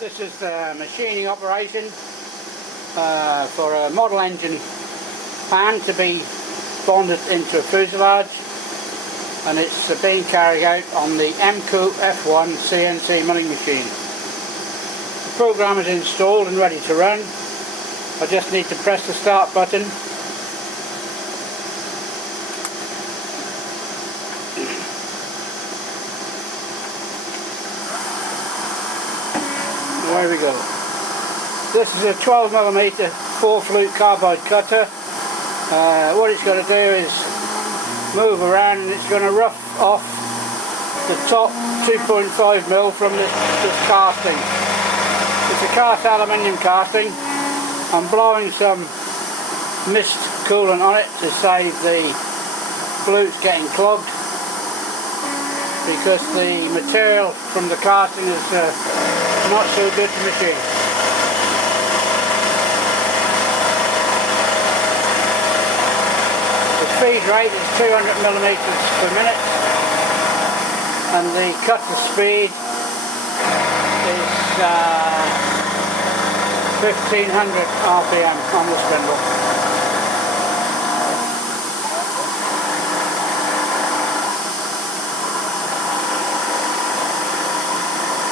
This is the machining operation for a model engine pan to be bonded into a fuselage, and it's being carried out on the Emco F1 CNC milling machine. The program is installed and ready to run. I just need to press the start button. There we go. This is a 12mm 4-flute carbide cutter. What it's going to do is move around, and it's going to rough off the top 2.5mm from this casting. It's a cast aluminium casting. I'm blowing some mist coolant on it to save the flutes getting clogged, because the material from the casting is not so good to machine. The feed rate is 200mm per minute, and the cutter speed is 1500 RPM on the spindle.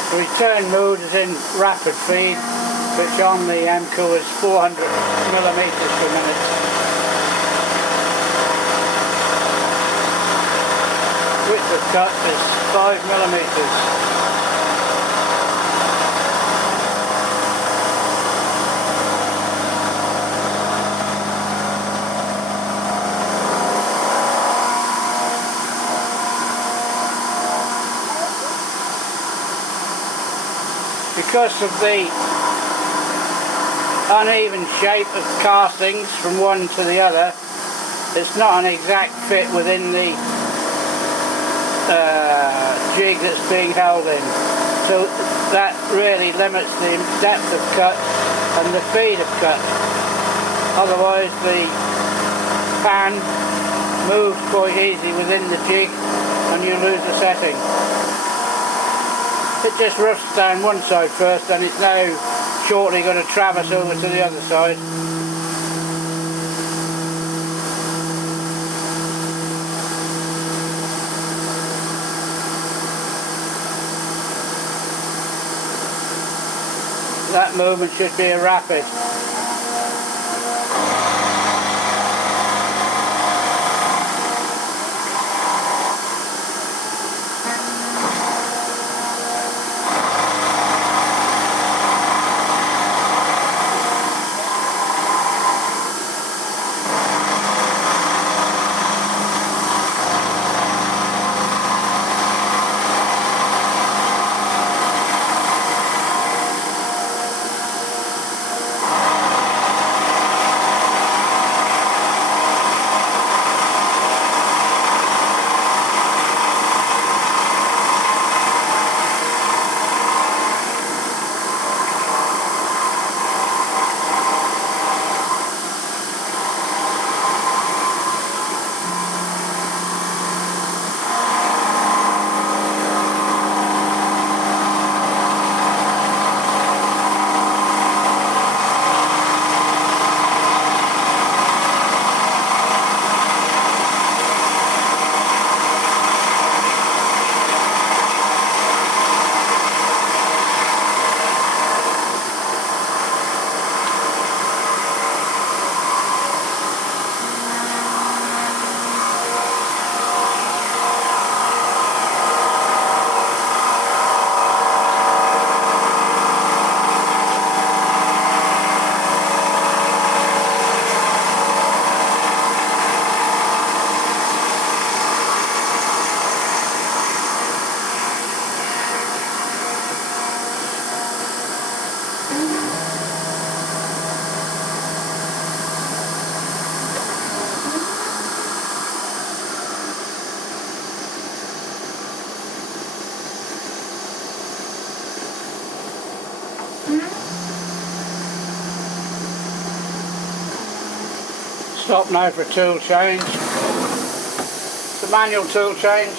The return mode is in rapid feed, which on the Emco is 400mm per minute. Width of cut is 5mm. Because of the uneven shape of castings from one to the other, it's not an exact fit within the jig that's being held in. So that really limits the depth of cut and the feed of cut. Otherwise the pan moves quite easy within the jig and you lose the setting. It just roughs down one side first, and it's now shortly going to traverse over to the other side. That movement should be a rapid. Stop now for tool change. It's a manual tool change.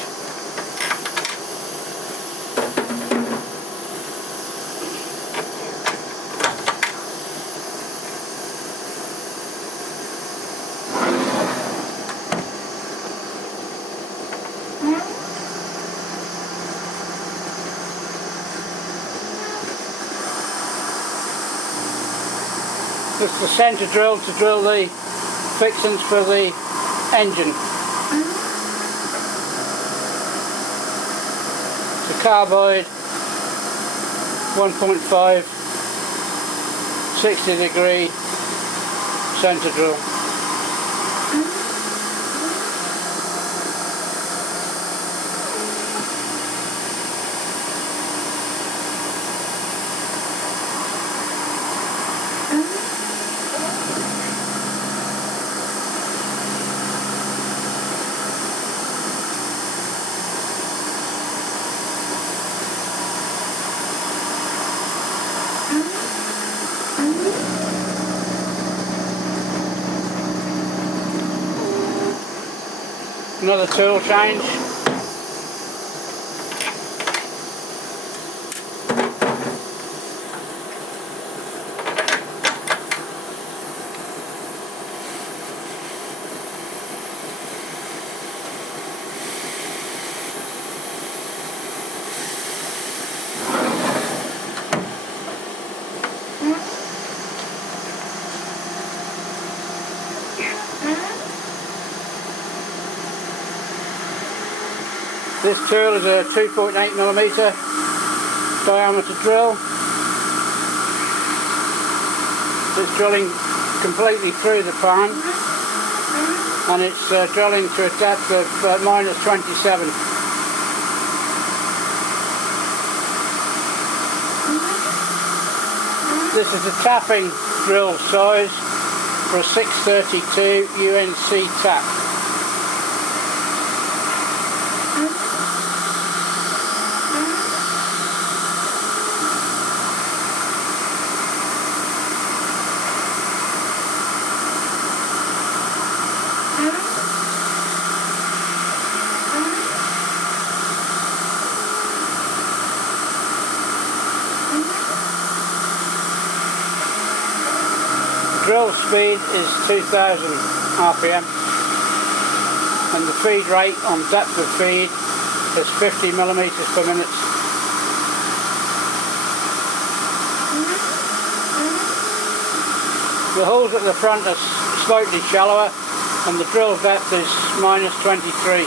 This is the centre drill to drill the fixings for the engine. The carbide 1.5 60-degree centre drill. Another tool change. This tool is a 2.8mm diameter drill. It's drilling completely through the pan, and it's drilling to a depth of -27. This is a tapping drill size for a 632 UNC tap. Drill speed is 2000 RPM, and the feed rate on depth of feed is 50mm per minute. The holes at the front are slightly shallower, and the drill depth is -23.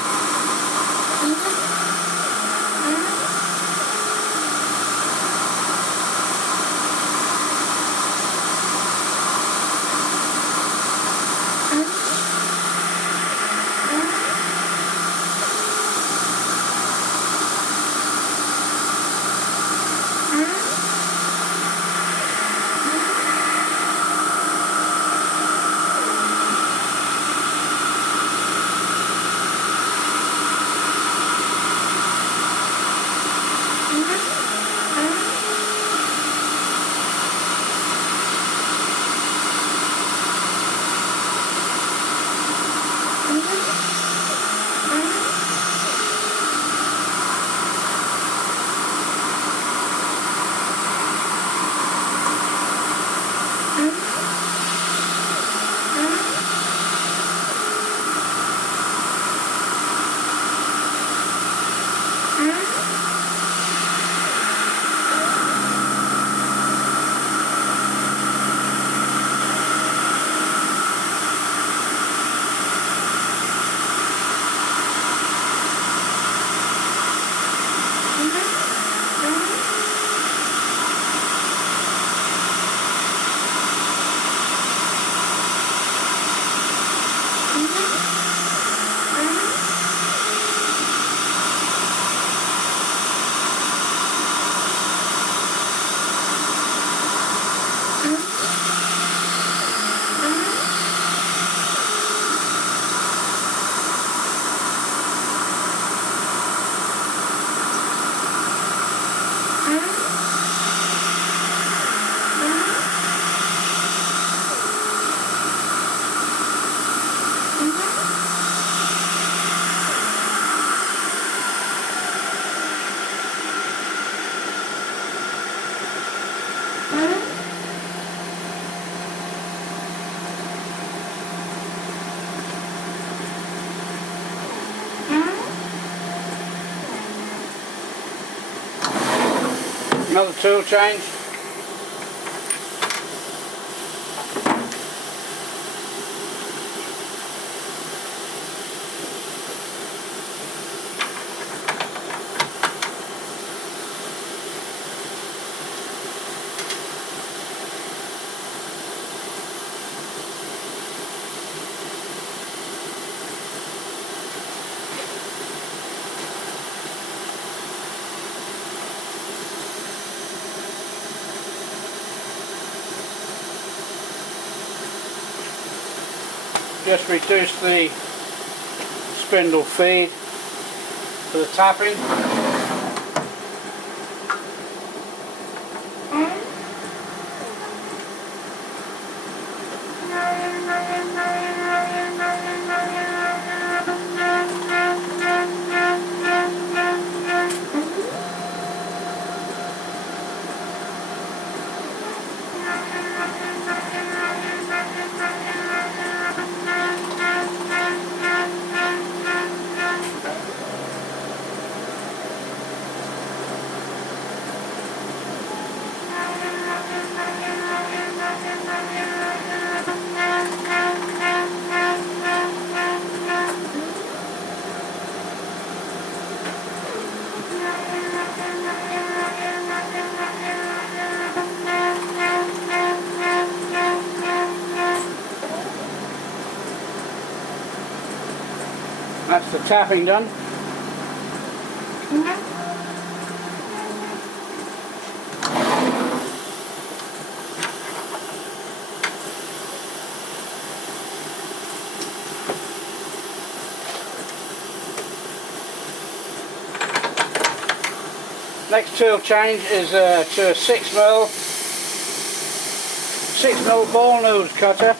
Another tool change. just reduce the spindle feed for the tapping. That's the tapping done. Next tool change is to a 6mm ball nose cutter.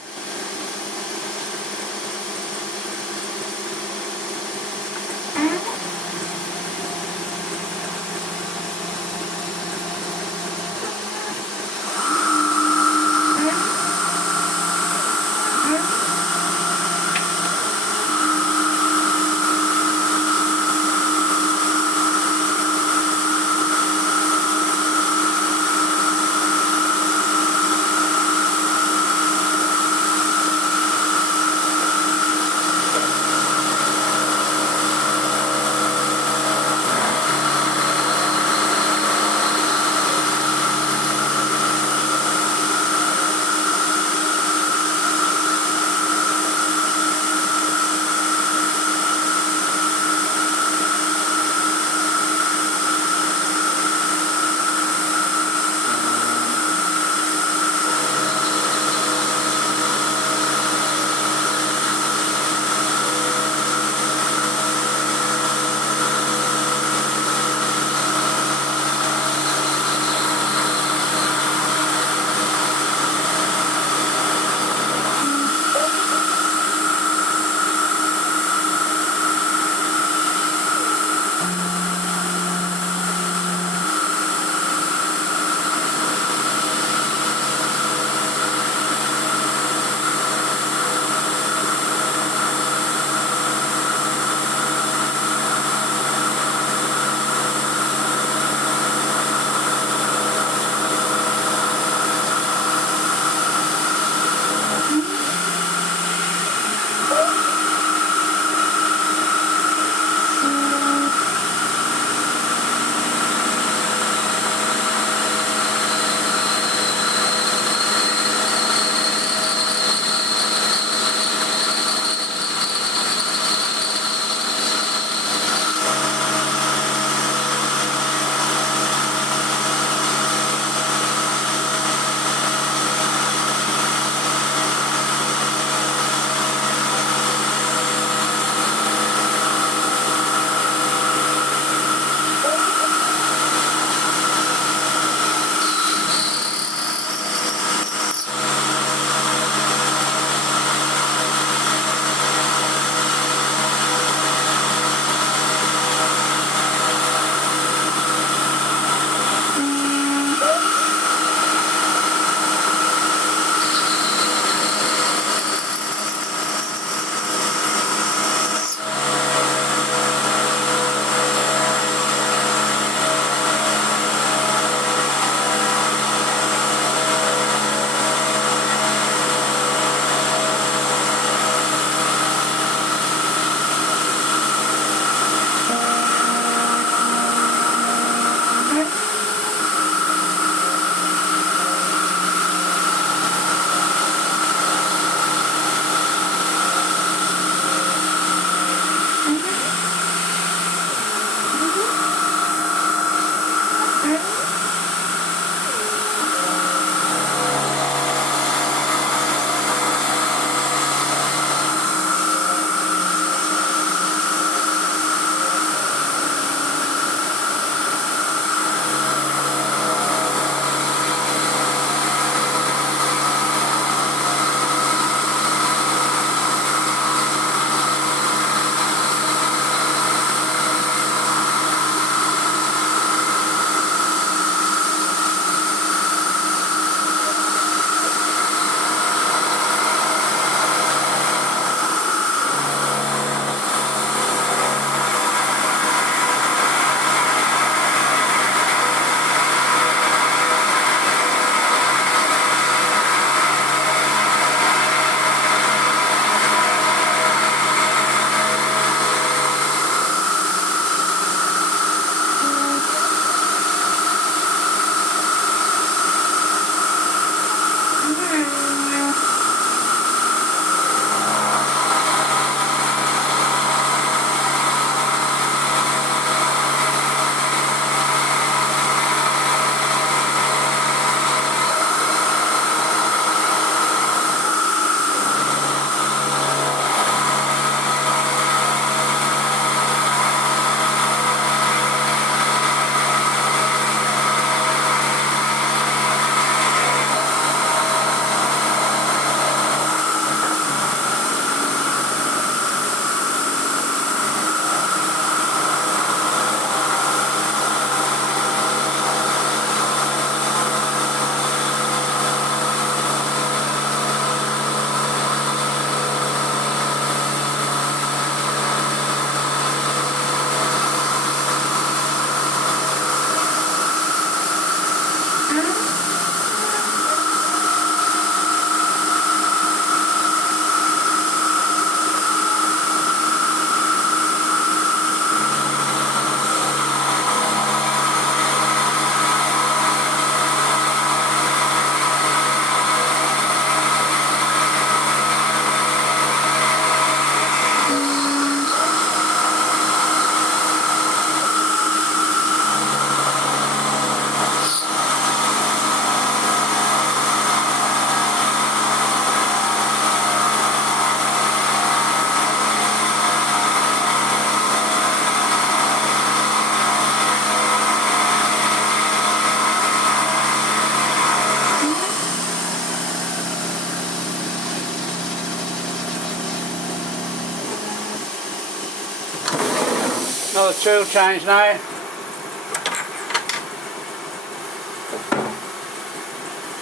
Another tool change now.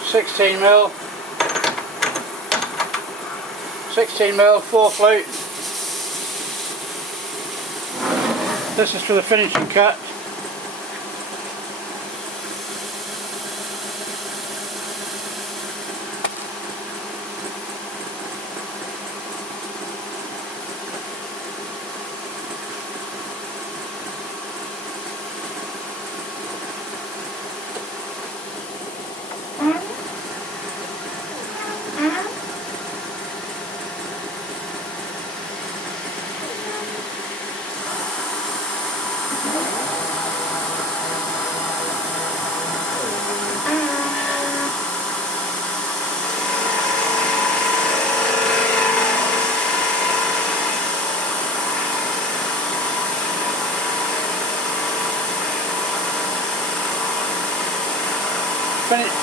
$16 mil 4 flute. This is for the finishing cut.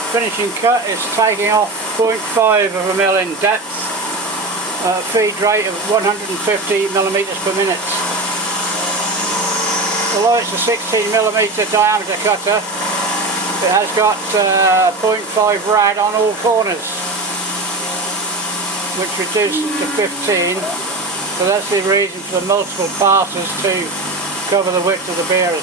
Finishing cut is taking off 0.5 of a mil in depth, feed rate of 150 millimeters per minute. Although it's a 16 millimeter diameter cutter, it has got 0.5 rad on all corners, which reduces to 15. So that's the reason for the multiple passes to cover the width of the bearers.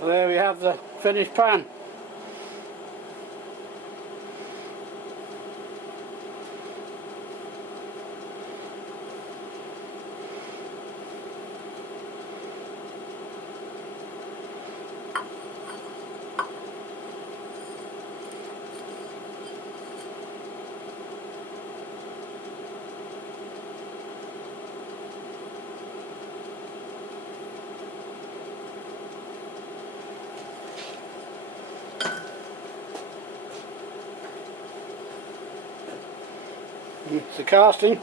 So there we have the finished pan. It's the casting.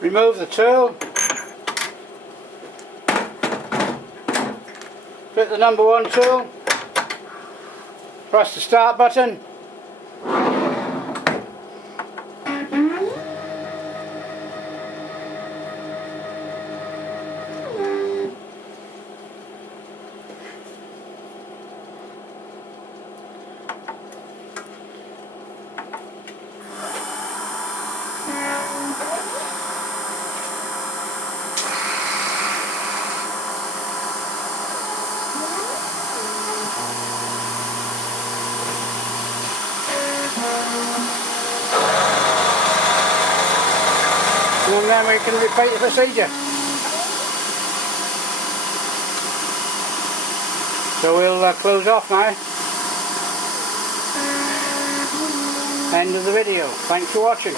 Remove the tool, fit the number 1 tool, press the start button, and then we can repeat the procedure. So we'll close off now. End of the video. Thanks for watching.